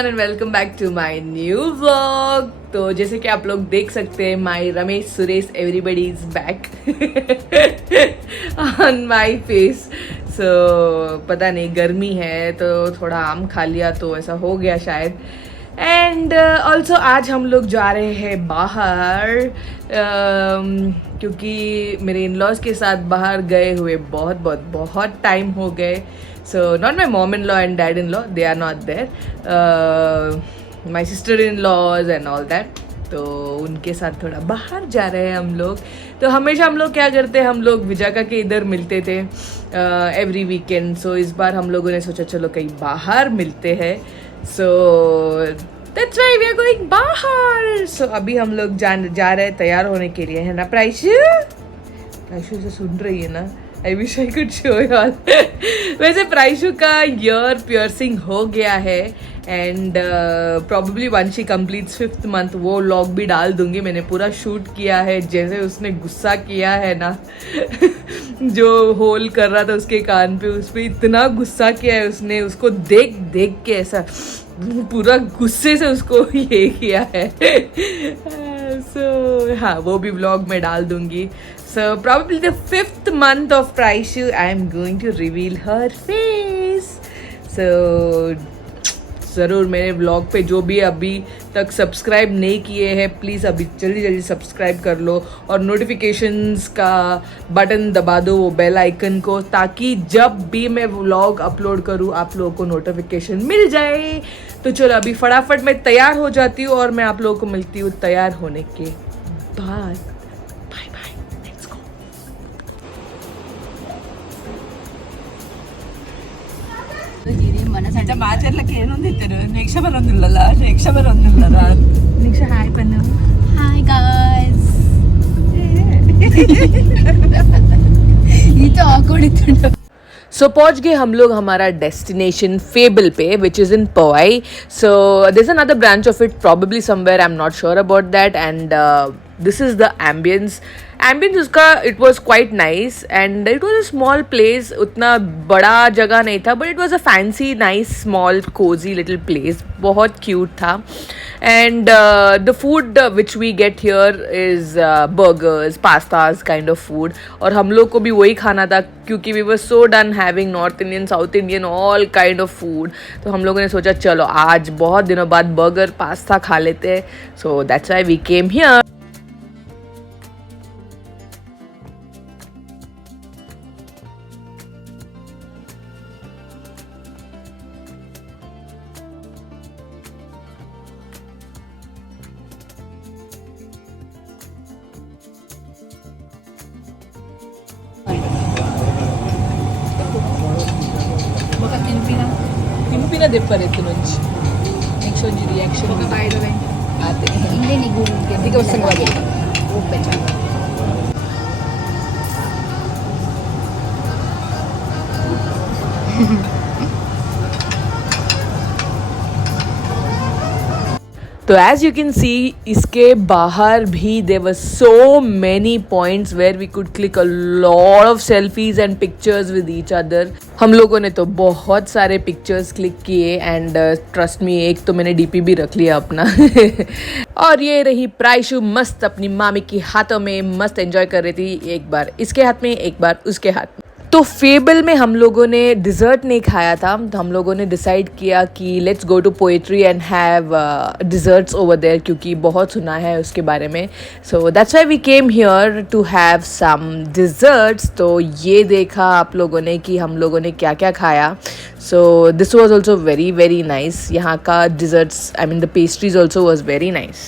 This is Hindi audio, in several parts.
Everyone and welcome back to my new vlog. तो जैसे कि आप लोग देख सकते हैं, my Ramesh Suresh everybody is back on my face. So पता नहीं, गर्मी है तो थोड़ा आम खा लिया तो ऐसा हो गया शायद। एंड ऑल्सो आज हम लोग जा रहे हैं बाहर क्योंकि मेरे इन लॉज के साथ बाहर गए हुए बहुत टाइम हो गए। So not my mom-in-law and dad-in-law, they are not there. My sister-in-laws and all that. तो उनके साथ थोड़ा बाहर जा रहे हैं हम लोग। तो हमेशा हम लोग क्या करते हैं, हम लोग विजाका के इधर मिलते थे एवरी वीकेंड। सो इस बार हम लोगों ने सोचा चलो कहीं बाहर मिलते हैं। So that's why we are going बाहर। सो अभी हम लोग जा रहे हैं तैयार होने के लिए, है ना प्राइशु? प्राइशु से सुन रही है ना? I wish I could show you all. वैसे प्राइशु का ईयर पियर्सिंग हो गया है and probably one she completes 5th month वो व्लॉग भी डाल दूंगी। मैंने पूरा शूट किया है, जैसे उसने गुस्सा किया है ना जो होल कर रहा था उसके कान पे, उस पर इतना गुस्सा किया है उसने, उसको देख देख के ऐसा पूरा गुस्से से उसको ये किया है। सो हाँ, वो भी व्लॉग में डाल दूंगी। So probably the 5th month of Praishu, I am going to reveal her face. So ज़रूर मेरे व्लॉग पे जो भी अभी तक सब्सक्राइब नहीं किए हैं, प्लीज़ अभी जल्दी सब्सक्राइब कर लो और नोटिफिकेशंस का बटन दबा दो, वो बेल आइकन को, ताकि जब भी मैं व्लॉग अपलोड करूँ आप लोगों को नोटिफिकेशन मिल जाए। तो चलो अभी फटाफट मैं तैयार हो जाती हूँ और मैं आप लोगों को मिलती हूँ तैयार होने के बाद। అంటే మాచర్లకి ఏముంది ఇద్దరు నెక్స్ట్ బరందుల్లా నెక్స్ట్ హాయ్ పన్ను హాయ్ గాయ్స్ ये तो awkward इतना। सो पहुंच गए हम लोग हमारा डेस्टिनेशन फेबल पे, which is in Powai. So this is another branch of it, probably somewhere, I am not sure about that. And this is the ambience उसका, it was quite nice and it was a small place. उतना बड़ा जगह नहीं था, but it was a fancy nice small cosy little place, बहुत क्यूट था। And the food which we get here is burgers, pastas kind of food, और हम लोग को भी वही खाना था क्योंकि we were so done having north Indian, south Indian, all kind of food. तो हम लोगों ने सोचा चलो आज बहुत दिनों बाद बर्गर पास्ता खा लेते हैं। So that's why we came here. తింపిన దెప్పరు ఎత్తు నుంచి నెక్స్ట్ నీ రియాక్షన్ ఒక బై ద వే అదే ఇందే నీ గూగుల్ ఎందుకు వస్తుంది వాళ్ళు ఓపెన్ तो एज यू कैन सी इसके बाहर भी there were so many points where we could click a lot of selfies and pictures with each other. हम लोगों ने तो बहुत सारे पिक्चर्स क्लिक किए एंड ट्रस्ट मी, एक तो मैंने डीपी भी रख लिया अपना। और ये रही प्राइशु मस्त अपनी मामी की हाथों में मस्त एंजॉय कर रही थी, एक बार इसके हाथ में एक बार उसके हाथ में। तो फेबल में हम लोगों ने डिज़र्ट नहीं खाया था, तो हम लोगों ने डिसाइड किया कि let's go to Poetry and have desserts over there, क्योंकि बहुत सुना है उसके बारे में। So that's why we came here to have some desserts. तो ये देखा आप लोगों ने कि हम लोगों ने क्या क्या खाया। So this was also very very nice. यहाँ का desserts, I mean the pastries also was very nice.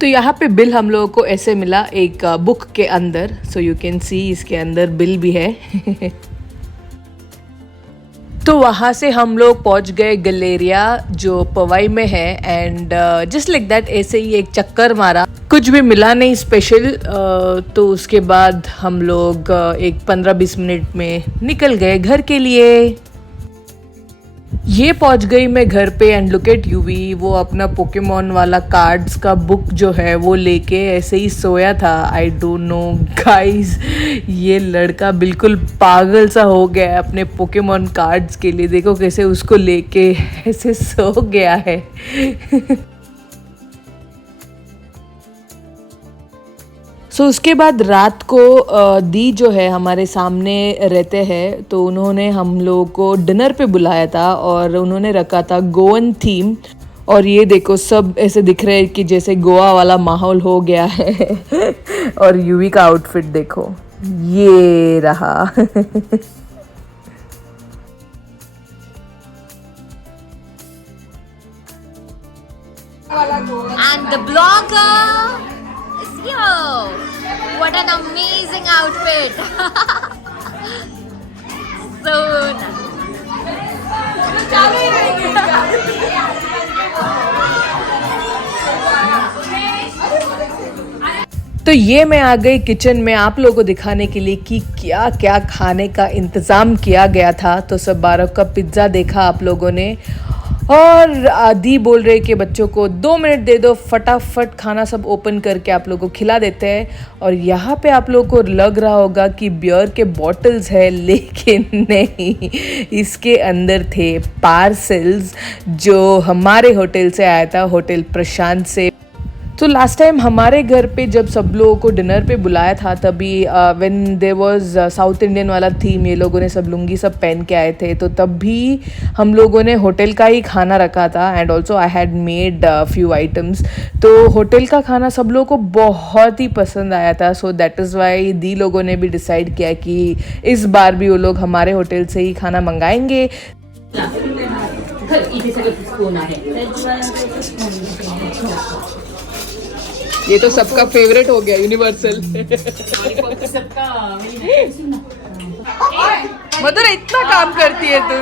तो यहाँ पे बिल हम लोगों को ऐसे मिला एक बुक के अंदर। सो यू कैन सी इसके अंदर बिल भी है। तो वहाँ से हम लोग पहुँच गए गलेरिया जो पवाई में है एंड जस्ट लाइक दैट ऐसे ही एक चक्कर मारा, कुछ भी मिला नहीं स्पेशल। तो उसके बाद हम लोग एक 15-20 मिनट में निकल गए घर के लिए। ये पहुंच गई मैं घर पे एंड लुक एट यूवी, वो अपना पोकेमॉन वाला कार्ड्स का बुक जो है वो लेके ऐसे ही सोया था। आई डोंट नो गाइस, ये लड़का बिल्कुल पागल सा हो गया है अपने पोकेमॉन कार्ड्स के लिए। देखो कैसे उसको लेके ऐसे सो गया है। उसके बाद रात को दी जो है हमारे सामने रहते हैं, तो उन्होंने हम लोगों को डिनर पे बुलाया था और उन्होंने रखा था गोवन थीम। और ये देखो सब ऐसे दिख रहे हैं कि जैसे गोवा वाला माहौल हो गया है। और यूवी का आउटफिट देखो, ये रहा। And the blogger is here. What an amazing outfit. So तो ये मैं आ गई किचन में आप लोगों को दिखाने के लिए कि क्या क्या खाने का इंतज़ाम किया गया था। तो सब 12 का पिज़्ज़ा देखा आप लोगों ने, और आदि बोल रहे कि बच्चों को 2 मिनट दे दो, फटाफट खाना सब ओपन करके आप लोगों को खिला देते हैं। और यहाँ पे आप लोगों को लग रहा होगा कि बियर के बॉटल्स है, लेकिन नहीं, इसके अंदर थे पार्सल्स जो हमारे होटल से आया था, होटल प्रशांत से। तो लास्ट टाइम हमारे घर पे जब सब लोगों को डिनर पे बुलाया था, तभी when there was south Indian वाला थीम, ये लोगों ने सब लुंगी सब पहन के आए थे, तो तब भी हम लोगों ने होटल का ही खाना रखा था। And also I had made few items. तो होटल का खाना सब लोगों को बहुत ही पसंद आया था। सो दैट इज़ वाई दी लोगों ने भी डिसाइड किया कि इस बार भी वो लोग हमारे होटल से ही खाना मंगाएंगे। ये तो सबका फेवरेट हो गया, यूनिवर्सल। मधुरा इतना काम करती है तू,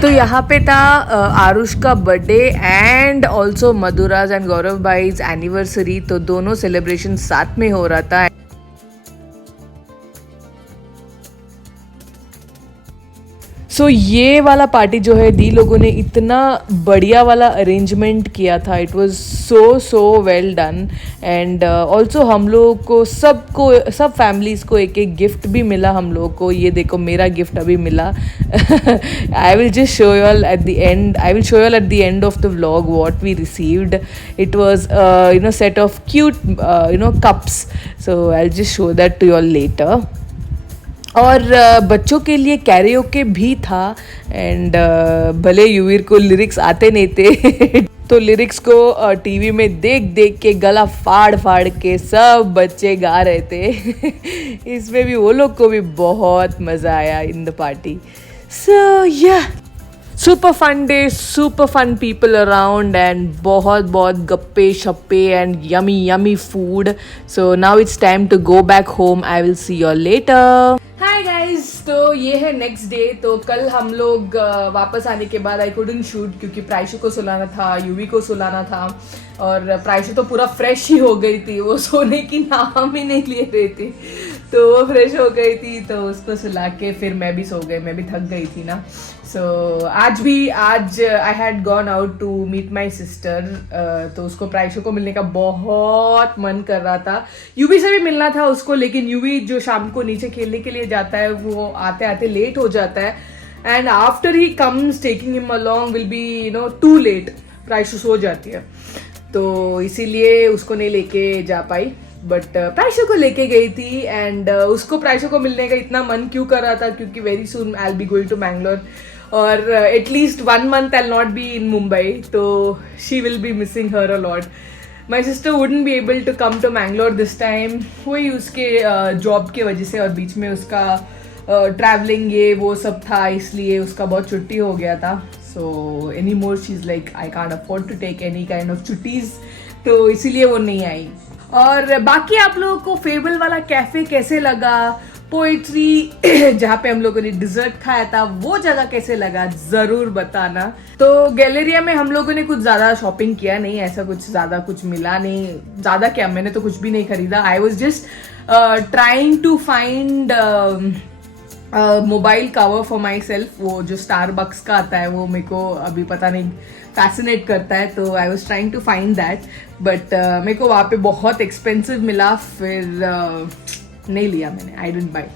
तो यहाँ पे था आरुष का birthday and also Madhuraj and Gaurav भाईज एनिवर्सरी, तो दोनों सेलिब्रेशन साथ में हो रहा था। सो ये वाला पार्टी जो है दी लोगों ने इतना बढ़िया वाला अरेंजमेंट किया था, it was so well done. And also हम लोगों को सब फैमिलीज़ को एक एक गिफ्ट भी मिला हम लोगों को। ये देखो मेरा गिफ्ट अभी मिला। I will just show you all at the end, I will show you all at the end of the vlog what we received. It was set of cute cups, so I will just show that to you all later. और बच्चों के लिए कैरियोके भी था। एंड भले यूवीर को लिरिक्स आते नहीं थे तो लिरिक्स को टीवी में देख के गला फाड़ के सब बच्चे गा रहे थे। इसमें भी वो लोग को भी बहुत मज़ा आया इन द पार्टी। सो या super fun day, super fun people around and बहुत गप्पे शप्पे and yummy food. So now it's time to go back home. I will see you all later. Hi guys, तो ये है नेक्स्ट डे। तो कल हम लोग वापस आने के बाद आई कुडंट शूट क्योंकि प्राइशु को सुलाना था, यूवी को सुलाना था। और प्राइशु तो पूरा फ्रेश ही हो गई थी, वो सोने की नाम ही नहीं ले रही थी, तो वो फ्रेश हो गई थी। तो उसको सुला के फिर मैं भी सो गई, मैं भी थक गई थी ना। सो आज I had gone out to meet my sister. तो उसको प्राइशु को मिलने का बहुत मन कर रहा था, यूवी से भी मिलना था उसको, लेकिन यूवी जो शाम को नीचे खेलने के लिए जाता है वो आते आते लेट हो जाता है। And after he comes taking him along will be too late, Praishu सो जाती है, तो इसीलिए उसको नहीं लेके जा पाई। बट प्राइशु को लेके गई थी। एंड उसको प्राइशु को मिलने का इतना मन क्यों कर रहा था, क्योंकि very soon I will be going to Mangalore. और at least 1 month I'll not be in Mumbai, तो she will be missing her a lot. My sister wouldn't be able to come to Mangalore this time. वही उसके जॉब के वजह से और बीच में उसका ट्रैवलिंग ये वो सब था, इसलिए उसका बहुत छुट्टी हो गया था. So anymore she's like I can't afford to take any kind of छुट्टीज, तो इसीलिए वो नहीं आई. और बाकी आप लोगों को फेबल वाला कैफे कैसे लगा, पोएट्री जहाँ पे हम लोगों ने डिजर्ट खाया था वो जगह कैसे लगा जरूर बताना. तो गैलेरिया में हम लोगों ने कुछ ज्यादा शॉपिंग किया नहीं, ऐसा कुछ ज्यादा कुछ मिला नहीं. ज्यादा क्या, मैंने तो कुछ भी नहीं खरीदा. I was just trying to find mobile cover for myself. वो जो स्टारबक्स का आता है वो मेरे को अभी पता नहीं फैसिनेट करता है, तो I was trying to find that. But मेरे को वहाँ पे बहुत एक्सपेंसिव मिला, फिर नहीं लिया मैंने. I didn't buy.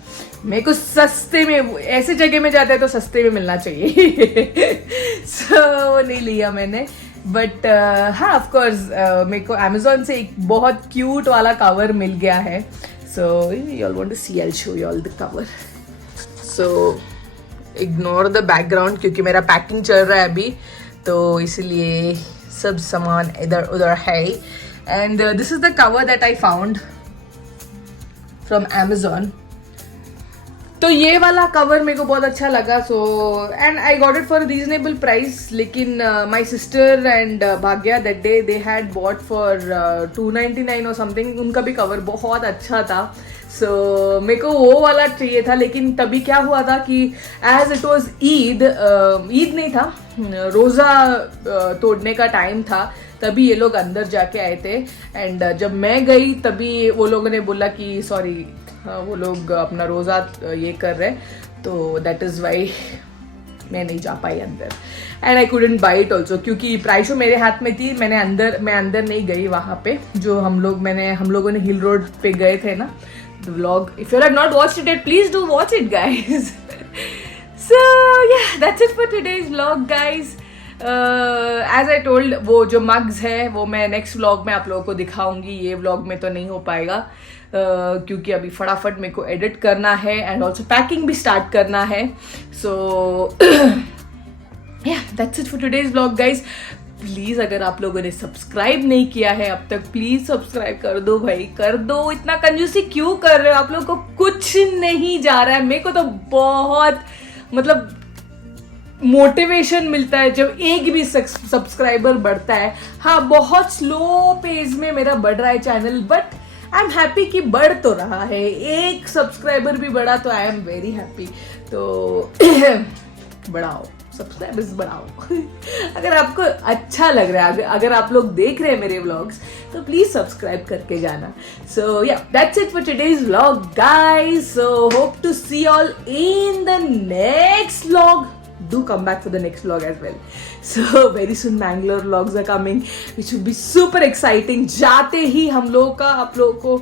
मेरे को सस्ते में, ऐसे जगह में जाता है तो सस्ते में मिलना चाहिए. so, नहीं लिया मैंने. बट हाँ ऑफकोर्स मेरे को अमेजोन से एक बहुत क्यूट वाला कवर मिल गया है. So you all want to see, I will show you all the cover. So ignore the background क्योंकि मेरा पैकिंग चल रहा है अभी, तो इसलिए सब सामान इधर उधर है. And this is the cover that I found from Amazon. तो ये वाला कवर मेरे को बहुत अच्छा लगा. So and I got it for reasonable price. लेकिन my sister and Bhagya that day they had bought for 299 और समथिंग. उनका भी कवर बहुत अच्छा था. सो मेरे को वो वाला चाहिए था. लेकिन तभी क्या हुआ था कि एज इट वॉज ईद नहीं था, रोज़ा तोड़ने का टाइम था, तभी ये लोग अंदर जाके आए थे. एंड जब मैं गई तभी वो लोगों ने बोला कि सॉरी वो लोग अपना रोज़ा ये कर रहे, तो दैट इज़ वाई मैं नहीं जा पाई अंदर. And I couldn't by it also क्योंकि प्राइसो मेरे हाथ में थी. मैं अंदर नहीं गई वहाँ पे. जो हम लोगों ने हिल रोड पे गए थे ना, the vlog. If you have not watched it yet, please do watch it, guys. So yeah, that's it for today's vlog, guys. As I told, वो जो mugs है वो मैं next vlog में आप लोगों को दिखाऊंगी. ये vlog में तो नहीं हो पाएगा क्योंकि अभी फटाफट मेरे को edit करना है and also packing भी start करना है. So yeah, that's it for today's vlog, guys. Please अगर आप लोगों ने सब्सक्राइब नहीं किया है अब तक, प्लीज सब्सक्राइब कर दो भाई, कर दो. इतना कंजूसी क्यों कर रहे हो? आप लोगों को कुछ नहीं जा रहा है. मेरे को तो बहुत मतलब मोटिवेशन मिलता है जब एक भी सब्सक्राइबर बढ़ता है. हाँ बहुत स्लो पेज में मेरा बढ़ रहा है channel, but I am happy कि बढ़ तो रहा है. एक सब्सक्राइबर भी बढ़ा तो आई एम वेरी हैप्पी. तो बढ़ाओ, सब्सक्राइबर्स बढ़ाओ. अगर आपको अच्छा लग रहा है, अगर आप लोग देख रहे हैं मेरे व्लॉग्स, तो प्लीज सब्सक्राइब करके जाना. So yeah that's it for today's vlog, guys. So hope to see all in the next vlog. Do come back for the next vlog as well. So very soon Mangalore vlogs are coming, which will be super exciting. जाते ही हम लोगों का आप लोगों को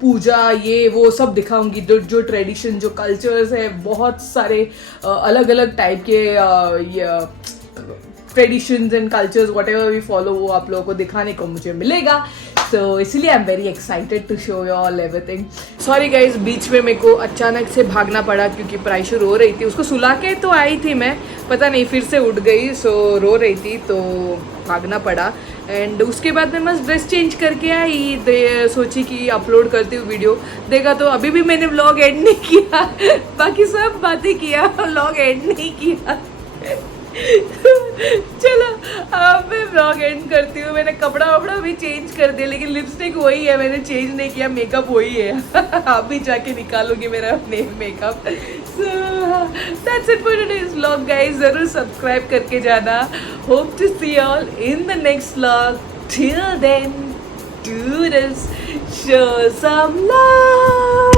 पूजा ये वो सब दिखाऊंगी. जो ट्रेडिशन, जो कल्चर्स है, बहुत सारे अलग अलग टाइप के traditions and cultures whatever we follow, वो आप लोगों को दिखाने को मुझे मिलेगा. तो इसलिए I am very excited to show you all everything. Sorry guys, बीच में मेरे को अचानक से भागना पड़ा क्योंकि प्राइशु रो रही थी. उसको सुला के तो आई थी मैं, पता नहीं फिर से उठ गई. सो रो रही थी तो भागना पड़ा. एंड उसके बाद मैं बस ड्रेस चेंज करके आई. सोची कि अपलोड करती हूँ वीडियो. देखा तो अभी भी मैंने व्लॉग एंड नहीं किया. बाकी सब बातें किया, व्लॉग एंड नहीं किया. चलो अब मैं व्लॉग एंड करती हूँ. मैंने कपड़ा वपड़ा भी चेंज कर दिया, लेकिन लिपस्टिक वही है, मैंने चेंज नहीं किया. मेकअप वही है. आप भी जाके निकालोगे मेरा makeup. So that's it for today's vlog, guys. जरूर सब्सक्राइब करके जाना. Hope to see all in the next vlog. Till then, do this, show some love.